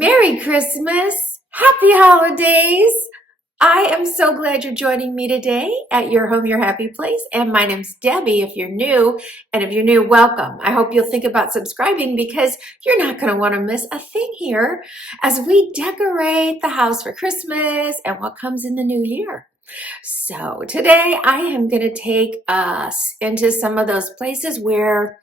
Merry Christmas! Happy holidays! I am so glad you're joining me today at Your Home, Your Happy Place. And my name's Debbie if you're new. And if you're new, welcome. I hope you'll think about subscribing because you're not going to want to miss a thing here as we decorate the house for Christmas and what comes in the new year. So today I am going to take us into some of those places where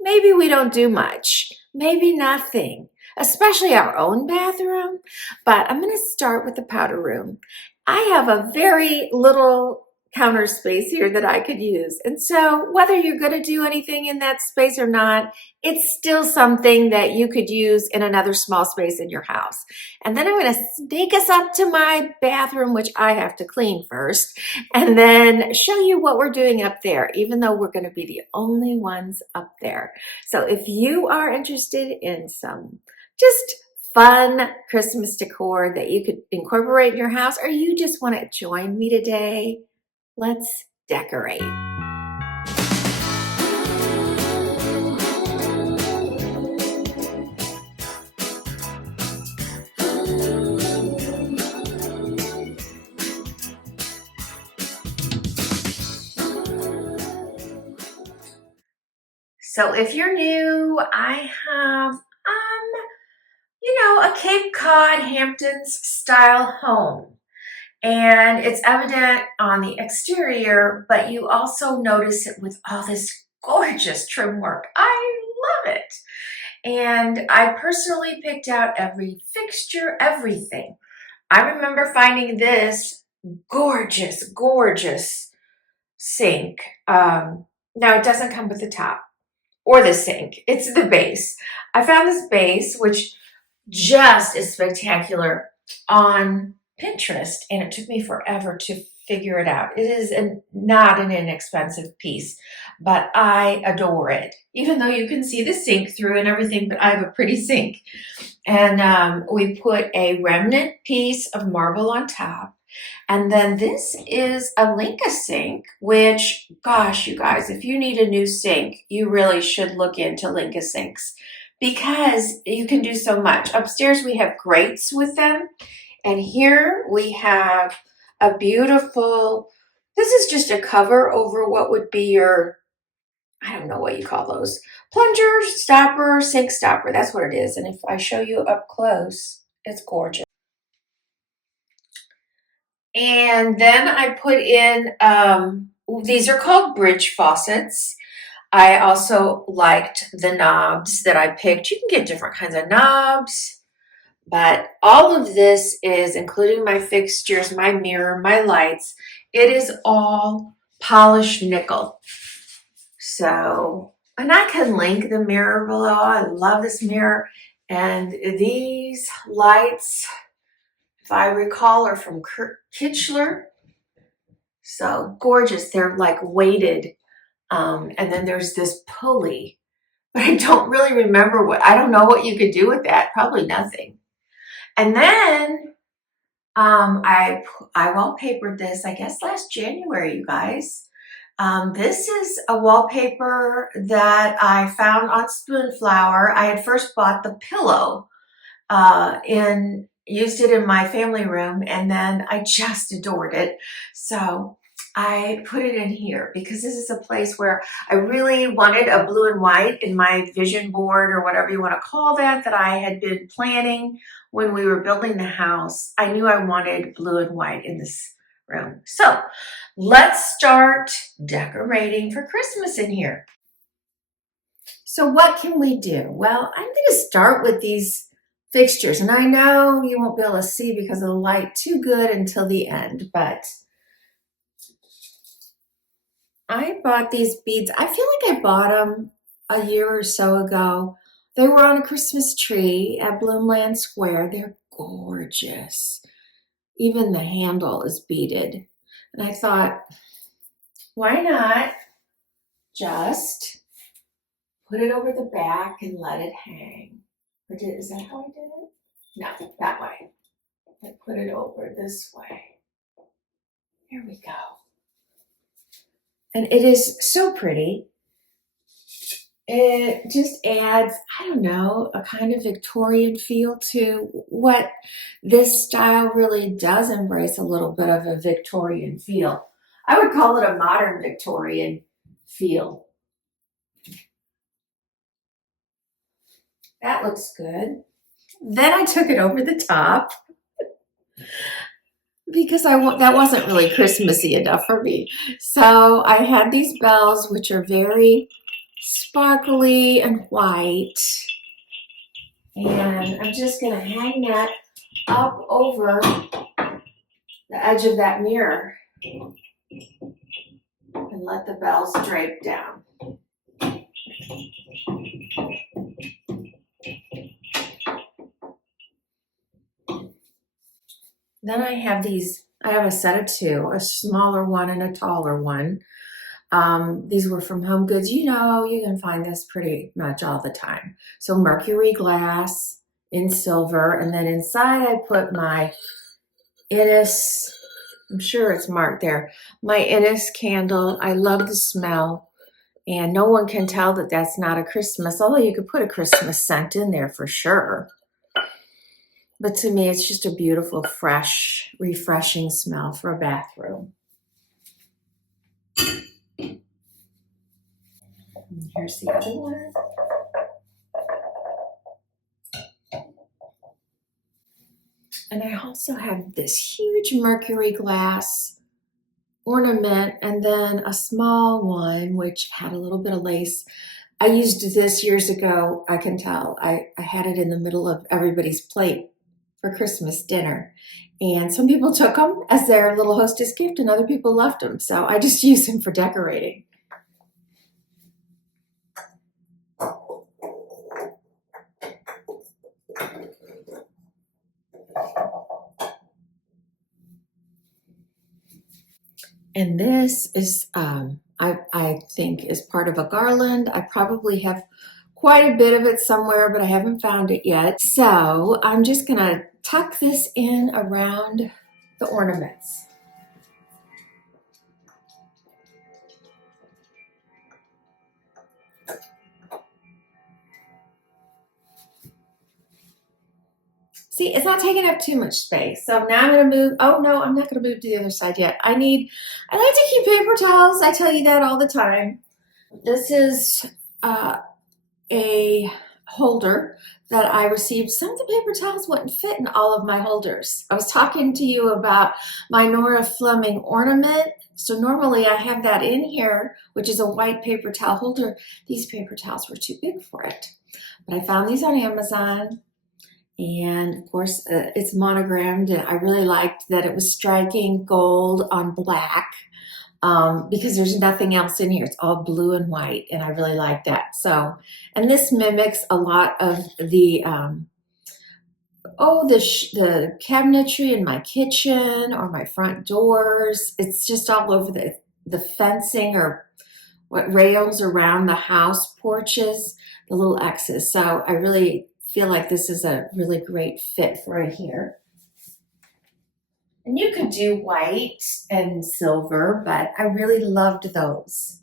maybe we don't do much, maybe nothing, especially our own bathroom. But I'm going to start with the powder room. I have a very little counter space here that I could use. And so whether you're going to do anything in that space or not, it's still something that you could use in another small space in your house. And then I'm going to sneak us up to my bathroom, which I have to clean first, and then show you what we're doing up there, even though we're going to be the only ones up there. So if you are interested in some just fun Christmas decor that you could incorporate in your house, or you just want to join me today, let's decorate. So if you're new, I have a Cape Cod Hamptons style home. And it's evident on the exterior, but you also notice it with all this gorgeous trim work. I love it. And I personally picked out every fixture, everything. I remember finding this gorgeous, gorgeous sink. Now it doesn't come with the top or the sink. It's the base. I found this base, which just is spectacular on Pinterest, and it took me forever to figure it out. It is not an inexpensive piece, but I adore it. Even though you can see the sink through and everything, but I have a pretty sink. And we put a remnant piece of marble on top. And then this is a Linka sink, which, gosh, you guys, if you need a new sink, you really should look into Linka sinks because you can do so much. Upstairs, we have grates with them. And here we have a beautiful, this is just a cover over what would be your, I don't know what you call those, plunger, stopper, sink stopper. That's what it is. And if I show you up close, it's gorgeous. And then I put in, these are called bridge faucets. I also liked the knobs that I picked. You can get different kinds of knobs, but all of this is, including my fixtures, my mirror, my lights, it is all polished nickel. So, and I can link the mirror below. I love this mirror. And these lights, if I recall, are from Kichler. So gorgeous. They're like weighted. And then there's this pulley, but I don't really remember I don't know what you could do with that. Probably nothing. And then I wallpapered this, I guess, last January, you guys. This is a wallpaper that I found on Spoonflower. I had first bought the pillow used it in my family room, and then I just adored it. So I put it in here because this is a place where I really wanted a blue and white in my vision board, or whatever you want to call that I had been planning when we were building the house. I knew I wanted blue and white in this room. So let's start decorating for Christmas in here. So what can we do? Well, I'm going to start with these fixtures, and I know you won't be able to see because of the light too good until the end, but I bought these beads. I feel like I bought them a year or so ago. They were on a Christmas tree at Bloomland Square. They're gorgeous. Even the handle is beaded. And I thought, why not just put it over the back and let it hang? Is that how I did it? No, that way. I put it over this way. Here we go. And it is so pretty. it just adds, I don't know, a kind of Victorian feel to what this style really does embrace, a little bit of a Victorian feel. I would call it a modern Victorian feel. That looks good. Then I took it over the top because that wasn't really Christmassy enough for me. So I had these bells, which are very sparkly and white. And I'm just going to hang that up over the edge of that mirror and let the bells drape down. Then I have a set of two, a smaller one and a taller one. These were from Home Goods. You know, you can find this pretty much all the time. So mercury glass in silver, and then inside I put my Innis, I'm sure it's marked there, my Innis candle. I love the smell, and no one can tell that that's not a Christmas, although you could put a Christmas scent in there for sure. But to me, it's just a beautiful, fresh, refreshing smell for a bathroom. And here's the other one. And I also have this huge mercury glass ornament, and then a small one which had a little bit of lace. I used this years ago. I can tell. I had it in the middle of everybody's plate for Christmas dinner. And some people took them as their little hostess gift, and other people left them. So I just use them for decorating. And this is, I think, is part of a garland. I probably have quite a bit of it somewhere, but I haven't found it yet. So I'm just gonna tuck this in around the ornaments. See, it's not taking up too much space. So now I'm going to move. Oh, no, I'm not going to move to the other side yet. I like to keep paper towels. I tell you that all the time. This is a holder that I received. Some of the paper towels wouldn't fit in all of my holders. I was talking to you about my Nora Fleming ornament. So normally I have that in here, which is a white paper towel holder. These paper towels were too big for it. But I found these on Amazon. And of course, it's monogrammed. I really liked that it was striking gold on black because there's nothing else in here. It's all blue and white, and I really like that. So, and this mimics a lot of the the cabinetry in my kitchen or my front doors. It's just all over the fencing or what rails around the house porches, the little X's. So I really feel like this is a really great fit for here. And you could do white and silver, but I really loved those.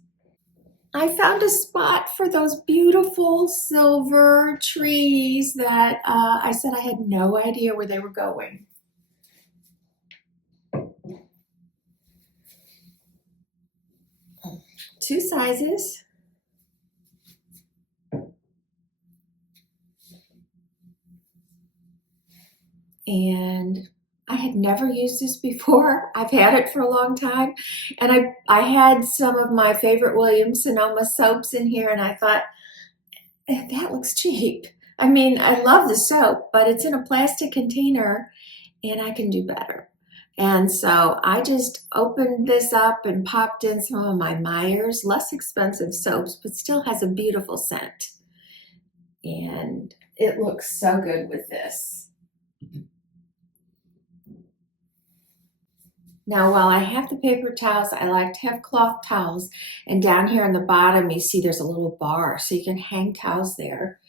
I found a spot for those beautiful silver trees that I said I had no idea where they were going. Two sizes. And I had never used this before. I've had it for a long time. And I had some of my favorite Williams-Sonoma soaps in here, and I thought, that looks cheap. I mean, I love the soap, but it's in a plastic container, and I can do better. And so I just opened this up and popped in some of my Meyer's, less expensive soaps, but still has a beautiful scent. And it looks so good with this. Now, while I have the paper towels, I like to have cloth towels. And down here on the bottom, you see there's a little bar, so you can hang towels there.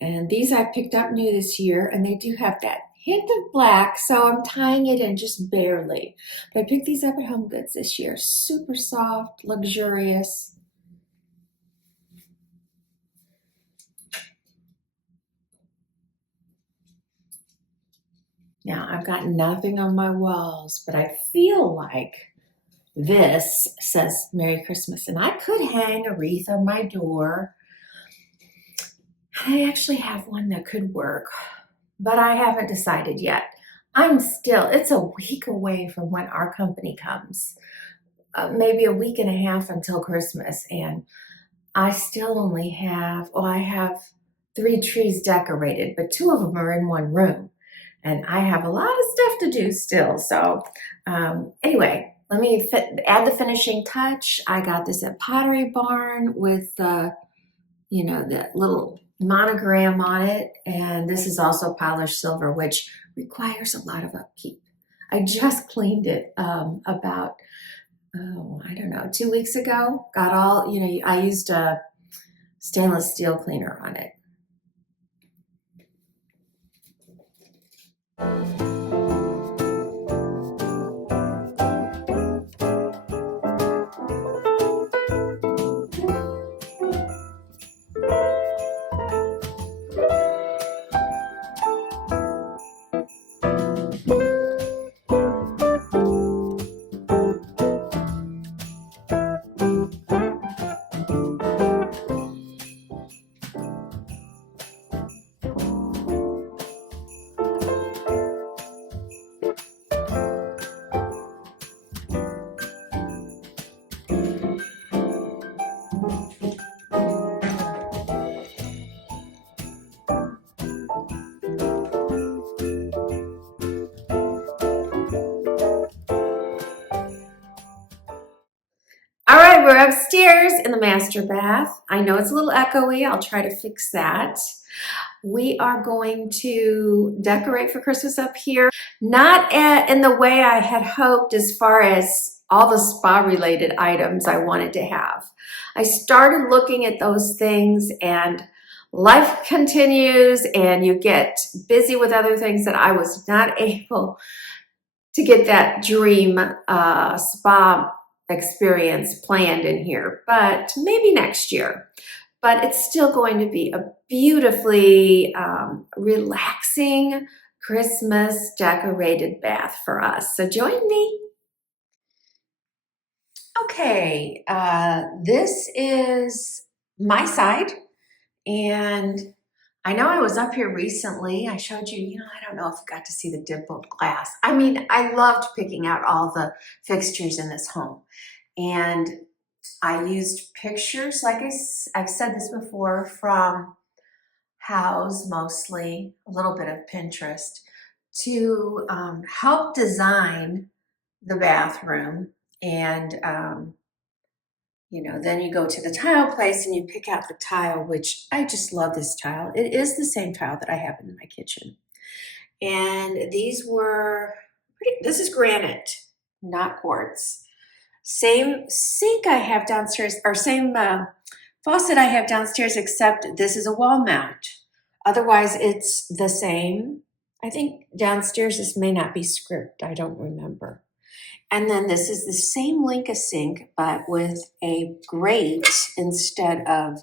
And these I picked up new this year, and they do have that hint of black, so I'm tying it in just barely. But I picked these up at Home Goods this year. Super soft, luxurious. Now, I've got nothing on my walls, but I feel like this says Merry Christmas, and I could hang a wreath on my door. I actually have one that could work, but I haven't decided yet. It's a week away from when our company comes, maybe a week and a half until Christmas, and I still only have, well, I have 3 trees decorated, but 2 of them are in one room, and I have a lot of stuff to do still. So anyway, let me add the finishing touch. I got this at Pottery Barn with the little monogram on it, and this is also polished silver, which requires a lot of upkeep. I just cleaned it about, I don't know, 2 weeks ago. Got all, I used a stainless steel cleaner on it. All right, we're upstairs in the master bath. I know it's a little echoey. I'll try to fix that. We are going to decorate for Christmas up here. Not in the way I had hoped as far as all the spa-related items I wanted to have. I started looking at those things, and life continues, and you get busy with other things that I was not able to get that dream spa experience planned in here, but maybe next year. But it's still going to be a beautifully relaxing Christmas decorated bath for us. So join me. Okay, this is my side, and I know I was up here recently. I showed you, I don't know if you got to see the dimpled glass. I mean, I loved picking out all the fixtures in this home. And I used pictures, like I've said this before, from House mostly, a little bit of Pinterest, to help design the bathroom. And then you go to the tile place and you pick out the tile, which I just love this tile. It is the same tile that I have in my kitchen. And these were this is granite, not quartz. Same sink I have downstairs, or same faucet I have downstairs, except this is a wall mount. Otherwise, it's the same. I think downstairs this may not be script. I don't remember. And then this is the same Linka sink, but with a grate instead of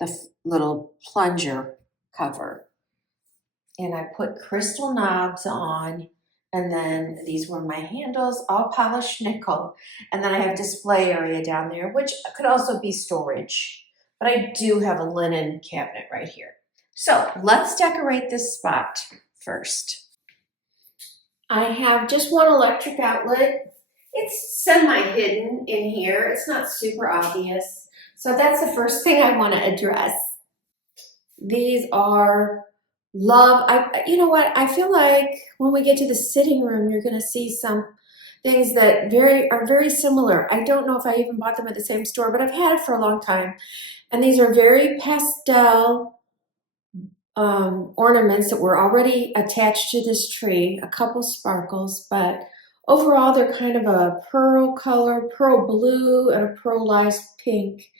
the little plunger cover. And I put crystal knobs on, and then these were my handles, all polished nickel. And then I have display area down there, which could also be storage. But I do have a linen cabinet right here. So let's decorate this spot first. I have just one electric outlet. It's semi-hidden in here. It's not super obvious. So that's the first thing I want to address. These are love. You know what? I feel like when we get to the sitting room, you're going to see some things that are very similar. I don't know if I even bought them at the same store, but I've had it for a long time. And these are very pastel ornaments that were already attached to this tree, a couple sparkles, but overall they're kind of a pearl color, pearl blue, and a pearlized pink.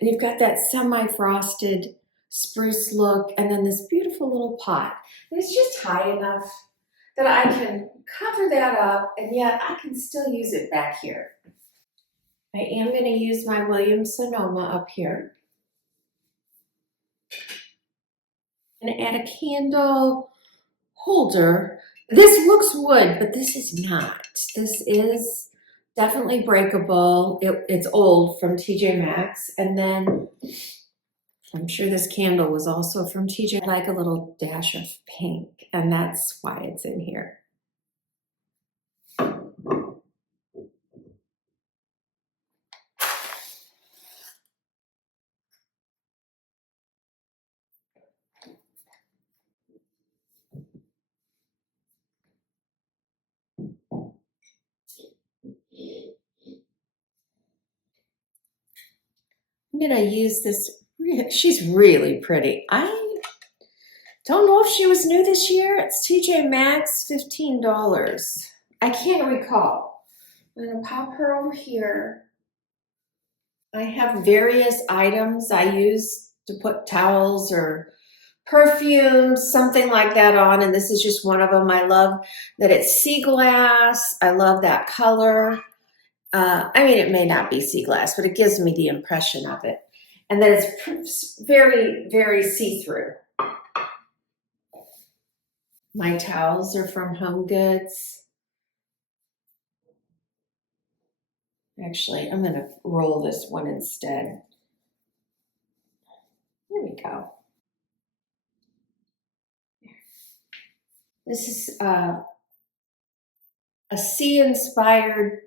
And you've got that semi-frosted spruce look, and then this beautiful little pot. And it's just high enough that I can cover that up, and yet I can still use it back here. I am going to use my Williams Sonoma up here. And add a candle holder This looks wood, but this is not. This is definitely breakable. It's old from TJ Maxx. And then I'm sure this candle was also from TJ. I like a little dash of pink, and that's why it's in here. I'm gonna use this. She's really pretty. I don't know if she was new this year. It's TJ Maxx, $15. I can't recall. I'm gonna pop her over here. I have various items I use to put towels or perfumes, something like that on, and this is just one of them. I love that it's sea glass. I love that color. I mean, it may not be sea glass, but it gives me the impression of it. And then it's very, very see-through. My towels are from Home Goods. Actually, I'm going to roll this one instead. There we go. This is a sea-inspired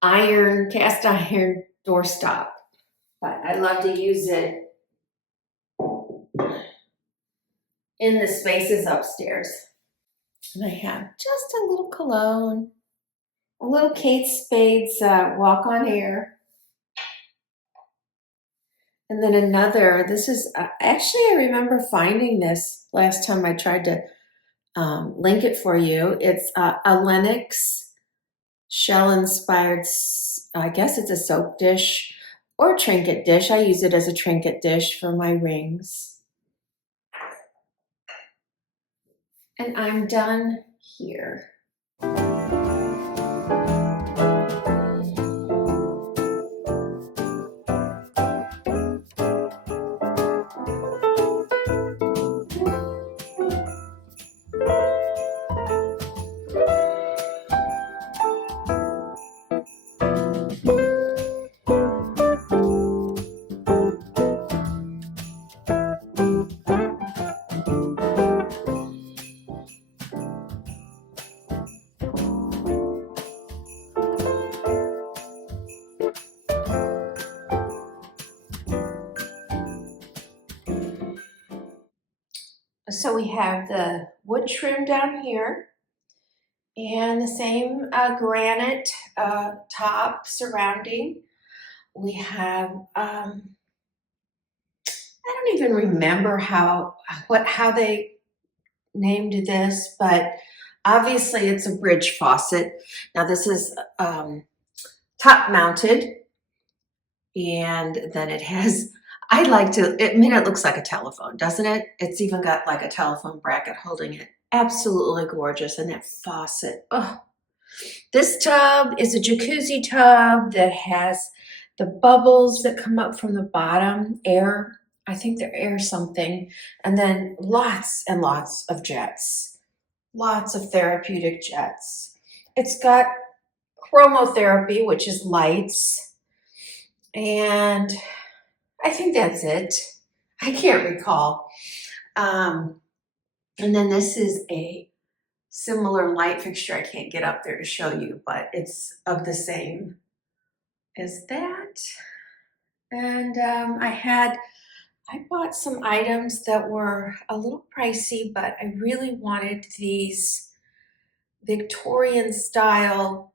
cast iron doorstop, but I love to use it in the spaces upstairs. And I have just a little cologne, a little Kate Spade's Walk on Air. And then another, this is, actually I remember finding this last time I tried to link it for you. It's a Lennox shell-inspired, I guess it's a soap dish or trinket dish. I use it as a trinket dish for my rings. And I'm done here. So we have the wood trim down here and the same granite top surrounding. We have, I don't even remember how they named this, but obviously it's a bridge faucet. Now this is top mounted, and then it has, I mean, it looks like a telephone, doesn't it? It's even got like a telephone bracket holding it. Absolutely gorgeous. And that faucet, oh. This tub is a jacuzzi tub that has the bubbles that come up from the bottom, air. I think they're air something. And then lots and lots of jets. Lots of therapeutic jets. It's got chromotherapy, which is lights. And I think that's it. I can't recall. And then this is a similar light fixture. I can't get up there to show you, but it's of the same as that. And I bought some items that were a little pricey, but I really wanted these Victorian style,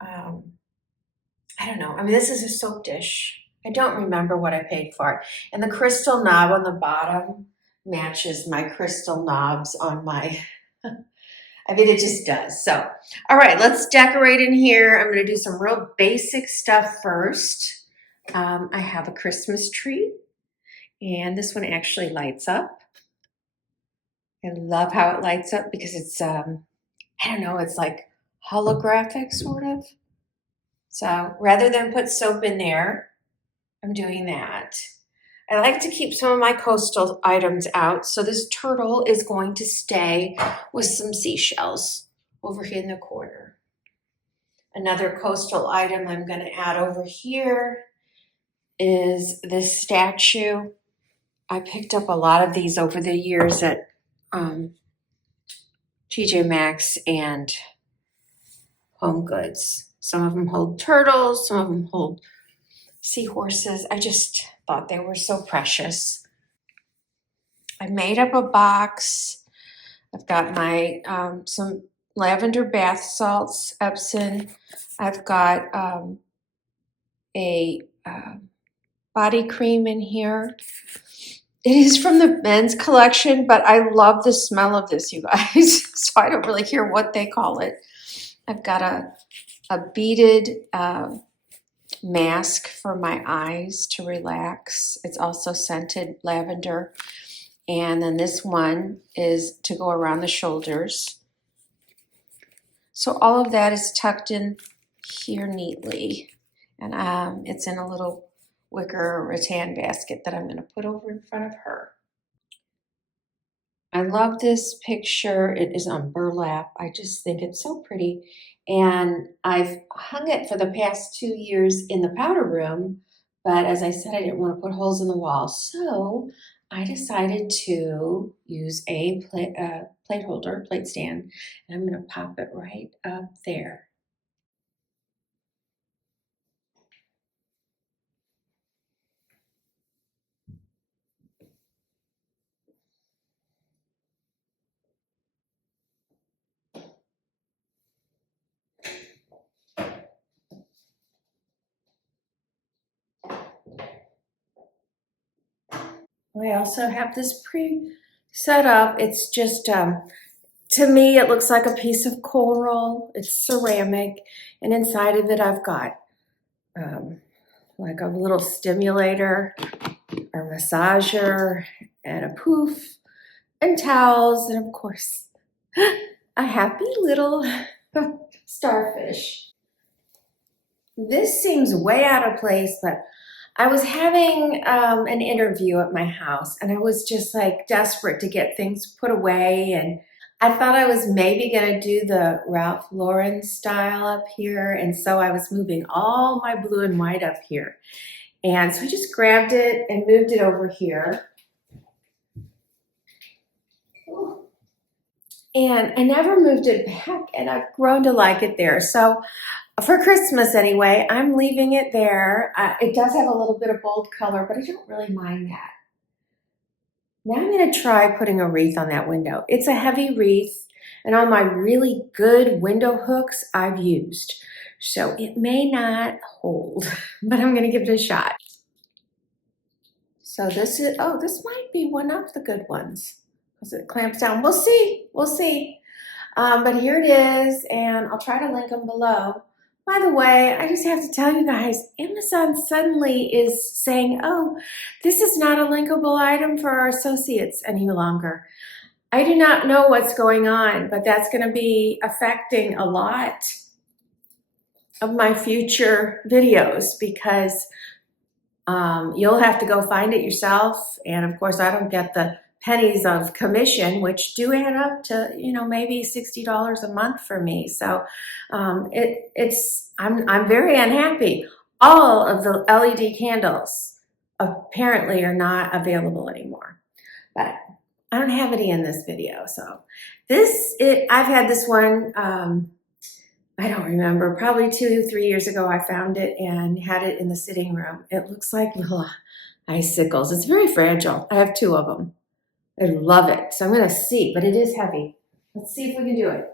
I don't know. I mean, this is a soap dish. I don't remember what I paid for it. And the crystal knob on the bottom matches my crystal knobs on my, I mean, it just does. So, all right, let's decorate in here. I'm going to do some real basic stuff first. I have a Christmas tree, and this one actually lights up. I love how it lights up because it's, I don't know, it's like holographic sort of. So rather than put soap in there, I'm doing that. I like to keep some of my coastal items out. So this turtle is going to stay with some seashells over here in the corner. Another coastal item I'm going to add over here is this statue. I picked up a lot of these over the years at TJ Maxx and Home Goods. Some of them hold turtles, some of them hold seahorses. I just thought they were so precious. I made up a box. I've got my some lavender bath salts, Epsom. I've got a body cream in here. It is from the men's collection, but I love the smell of this, you guys. So I don't really care what they call it. I've got a beaded mask for my eyes to relax. It's also scented lavender. And then this one is to go around the shoulders. So all of that is tucked in here neatly. And it's in a little wicker rattan basket that I'm going to put over in front of her. I love this picture. It is on burlap. I just think it's so pretty. And I've hung it for the past 2 years in the powder room, but as I said, I didn't want to put holes in the wall. So I decided to use a plate holder, plate stand, and I'm going to pop it right up there. I also have this pre-set up. It's just, to me, it looks like a piece of coral. It's ceramic. And inside of it, I've got like a little stimulator or massager and a poof and towels. And of course, a happy little starfish. This seems way out of place, but I was having an interview at my house and I was just like desperate to get things put away, and I thought I was maybe gonna do the Ralph Lauren style up here, and so I was moving all my blue and white up here. And so I just grabbed it and moved it over here. And I never moved it back, and I've grown to like it there. So for Christmas anyway, I'm leaving it there. It does have a little bit of bold color, but I don't really mind that. Now I'm going to try putting a wreath on that window. It's a heavy wreath, and on my really good window hooks, I've used. So it may not hold, but I'm going to give it a shot. So this is, oh, this might be one of the good ones because it clamps down. We'll see. We'll see. But here it is, and I'll try to link them below. By the way, I just have to tell you guys, Amazon suddenly is saying, oh, this is not a linkable item for our associates any longer. I do not know what's going on, but that's going to be affecting a lot of my future videos because you'll have to go find it yourself. And of course, I don't get the pennies of commission, which do add up to, you know, maybe $60 a month for me. So I'm very unhappy. All of the LED candles apparently are not available anymore, but I don't have any in this video. So I've had this one, I don't remember, probably 2 or 3 years ago I found it and had it in the sitting room. It looks like little icicles. It's very fragile. I have 2 of them. I love it. So I'm going to see, but it is heavy. Let's see if we can do it.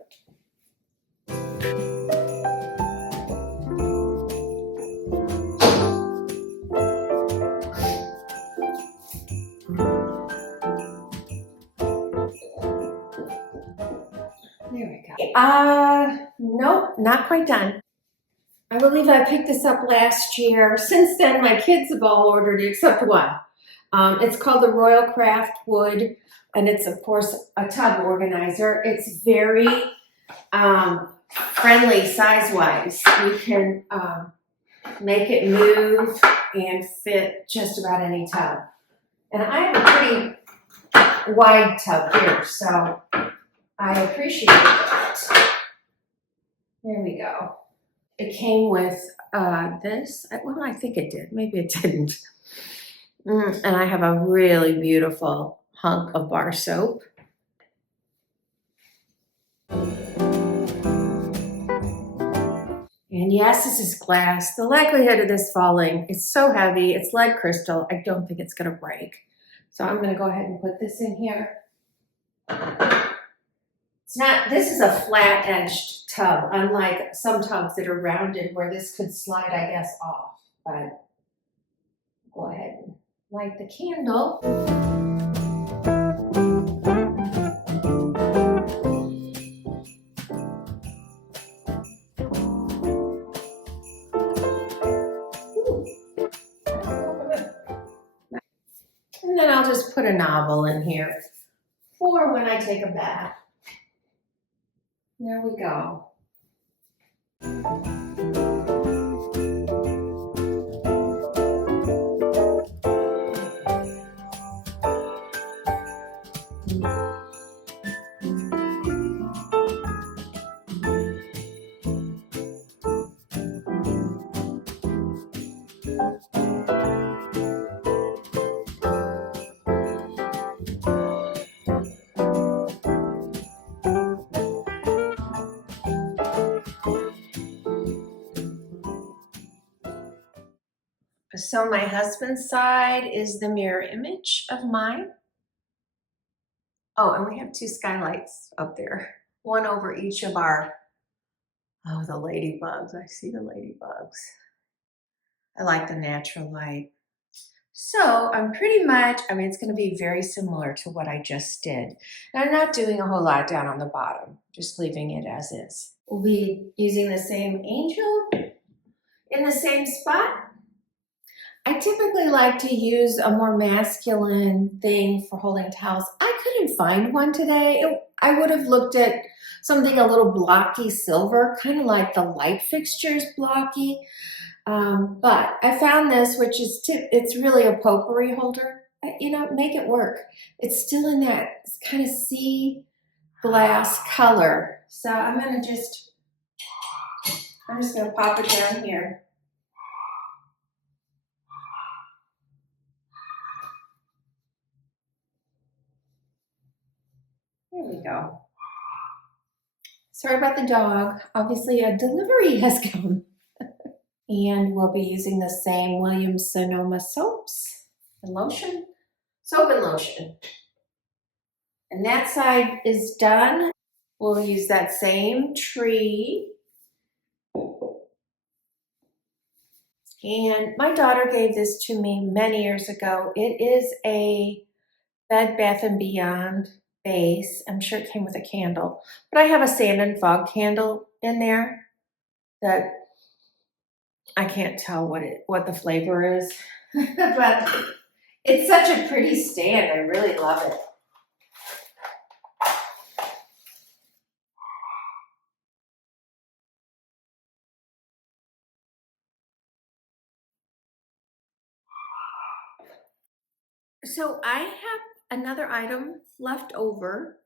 There we go. Nope, not quite done. I believe I picked this up last year. Since then, my kids have all ordered it except one. It's called the Royal Craft Wood, and it's, of course, a tub organizer. It's very friendly size-wise. You can make it move and fit just about any tub. And I have a pretty wide tub here, so I appreciate that. There we go. It came with this. Well, I think it did. Maybe it didn't. And I have a really beautiful hunk of bar soap. And yes, this is glass. The likelihood of this falling is so heavy. It's lead crystal. I don't think it's going to break. So I'm going to go ahead and put this in here. It's not, this is a flat edged tub, unlike some tubs that are rounded where this could slide, I guess, off. But go ahead and light the candle. And then I'll just put a novel in here for when I take a bath. There we go. So my husband's side is the mirror image of mine. Oh, and we have two skylights up there, one over each of our, oh, the ladybugs. I see the ladybugs. I like the natural light. So I'm pretty much, I mean, it's going to be very similar to what I just did. And I'm not doing a whole lot down on the bottom, just leaving it as is. We'll be using the same angel in the same spot. I typically like to use a more masculine thing for holding towels. I couldn't find one today. I would have looked at something a little blocky silver, kind of like the light fixtures blocky. But I found this, which is, it's really a potpourri holder. You know, make it work. It's still in that kind of sea glass color. So I'm just gonna pop it down here. There we go. Sorry about the dog. Obviously a delivery has come. And we'll be using the same Williams-Sonoma soaps and lotion. Soap and lotion. And that side is done. We'll use that same tree. And my daughter gave this to me many years ago. It is a Bed Bath & Beyond base. I'm sure it came with a candle. But I have a sand and fog candle in there that I can't tell what the flavor is. But it's such a pretty stand. I really love it. So I have another item left over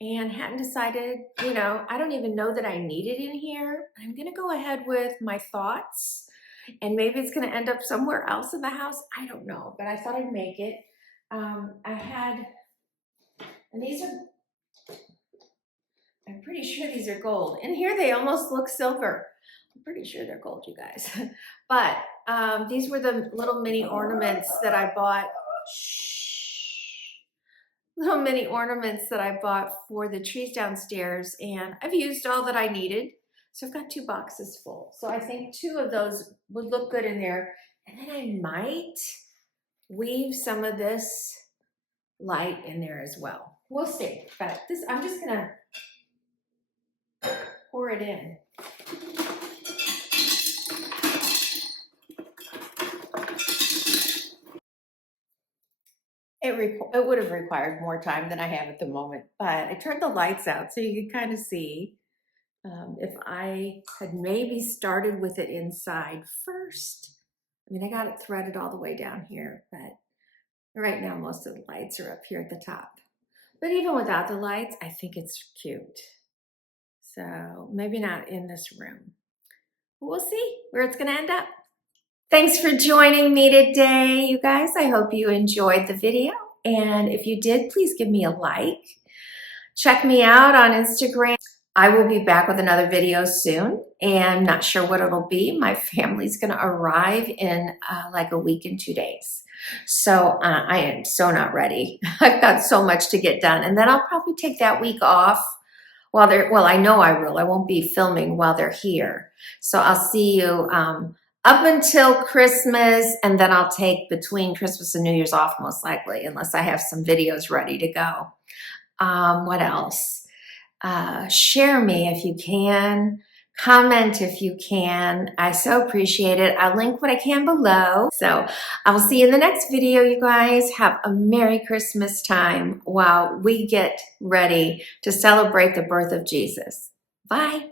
and hadn't decided, you know, I don't even know that I need it in here. I'm gonna go ahead with my thoughts and maybe it's gonna end up somewhere else in the house. I don't know, but I thought I'd make it. I had, and these are, I'm pretty sure these are gold. In here they almost look silver. I'm pretty sure they're gold, you guys. But these were the little mini ornaments that I bought. Little mini ornaments that I bought for the trees downstairs, and I've used all that I needed. So I've got 2 boxes full. So I think 2 of those would look good in there. And then I might weave some of this light in there as well. We'll see. But this, I'm just gonna pour it in. It would have required more time than I have at the moment, but I turned the lights out so you can kind of see. If I had maybe started with it inside first, I mean, I got it threaded all the way down here, but Right now, most of the lights are up here at the top. But even without the lights, I think it's cute. So maybe not in this room. We'll see where it's going to end up. Thanks for joining me today, you guys. I hope you enjoyed the video. And if you did, please give me a like. Check me out on Instagram. I will be back with another video soon, and not sure what it'll be. My family's going to arrive in like a week and 2 days. So I am so not ready. I've got so much to get done. And then I'll probably take that week off while they're, well, I know I will. I won't be filming while they're here. So I'll see you up until Christmas, and then I'll take between Christmas and New Year's off most likely, unless I have some videos ready to go. What else? Share me if you can. Comment if you can. I so appreciate it. I'll link what I can below. So I'll see you in the next video, you guys. Have a Merry Christmas time while we get ready to celebrate the birth of Jesus. Bye.